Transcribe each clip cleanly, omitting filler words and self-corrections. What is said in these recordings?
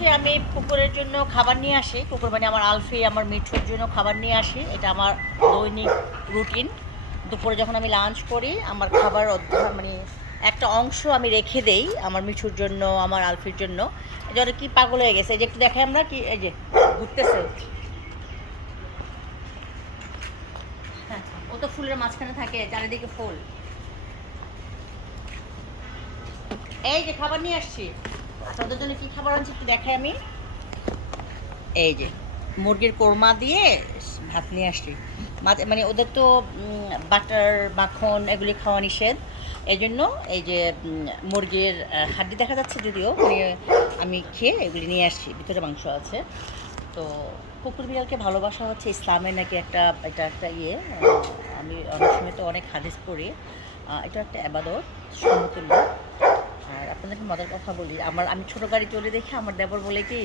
হচ্ছে আমি কুকুরের জন্য খাবার নিয়ে আসি। কুকুর মানে আমার আলফি, আমার মিঠুর জন্য খাবার নিয়ে আসি। এটা আমার দৈনিক রুটিন। দুপুরে যখন আমি লাঞ্চ করি, আমার খাবার মানে একটা অংশ আমি রেখে দেই আমার মিঠুর জন্য, আমার আলফির জন্য। এই যে ওরা কি পাগল হয়ে গেছে, এই যে একটু দেখাই আমরা কি, এই যে ঘুরতেছে। হ্যাঁ, ও তো ফুলের মাঝখানে থাকে, চারিদিকে ফুল। এই যে খাবার নিয়ে আসছি। আচ্ছা, ওদের জন্য কি খাবার আনছি একটু দেখাই আমি। এই যে মুরগির কোরমা দিয়ে ভাত নিয়ে আসছি। মানে ওদের তো বাটার মাখন এগুলি খাওয়া নিষেধ। এই জন্য এই যে মুরগির হাড্ডি দেখা যাচ্ছে যদিও, মানে আমি খেয়ে এগুলি নিয়ে আসছি, ভিতরে মাংস আছে। তো কুকুর বিড়ালকে ভালোবাসা হচ্ছে ইসলামের নাকি একটা, এটা একটা ইয়ে, আমি অনেক সময় তো অনেক হাদিস পড়ি। এটা একটা আবাদত, সমতুল্য। আর আপনাদেরকে মজার কথা বলি, আমি ছোট গাড়ি চলে দেখে আমার দেবর বলে কি,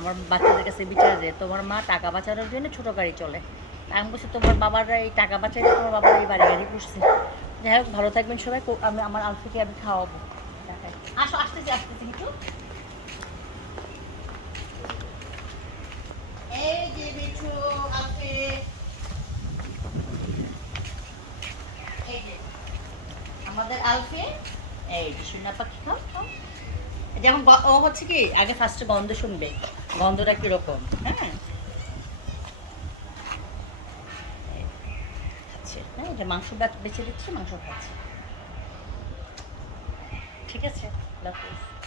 আমার বাচ্চাদের কাছে বিচার দেয়, তোমার মা টাকা বাঁচানোর জন্য ছোট গাড়ি চলে। আমি বলছি তোমার বাবারা এই টাকা বাঁচাইলে তোমার বাবার এই বাড়ি গাড়ি পুষছে। যাই হোক, ভালো থাকবেন সবাই। আমি আমার আলফিকে আমি খাওয়াবো। আসো, আসতেছি আসতেছি একটু। এই যে বিছু, আলফি, এই যে আমাদের আলফি, এই যে সুনা পাখি, খাও খাও। যেমন ও হচ্ছে কি আগে ফার্স্টে গন্ধ শুনবে, গন্ধটা কিরকম। হ্যাঁ, খাচ্ছে। হ্যাঁ, এটা মাংস বেছে দিচ্ছে, মাংস খাচ্ছে। ঠিক আছে, আল্লাহ হাফেজ।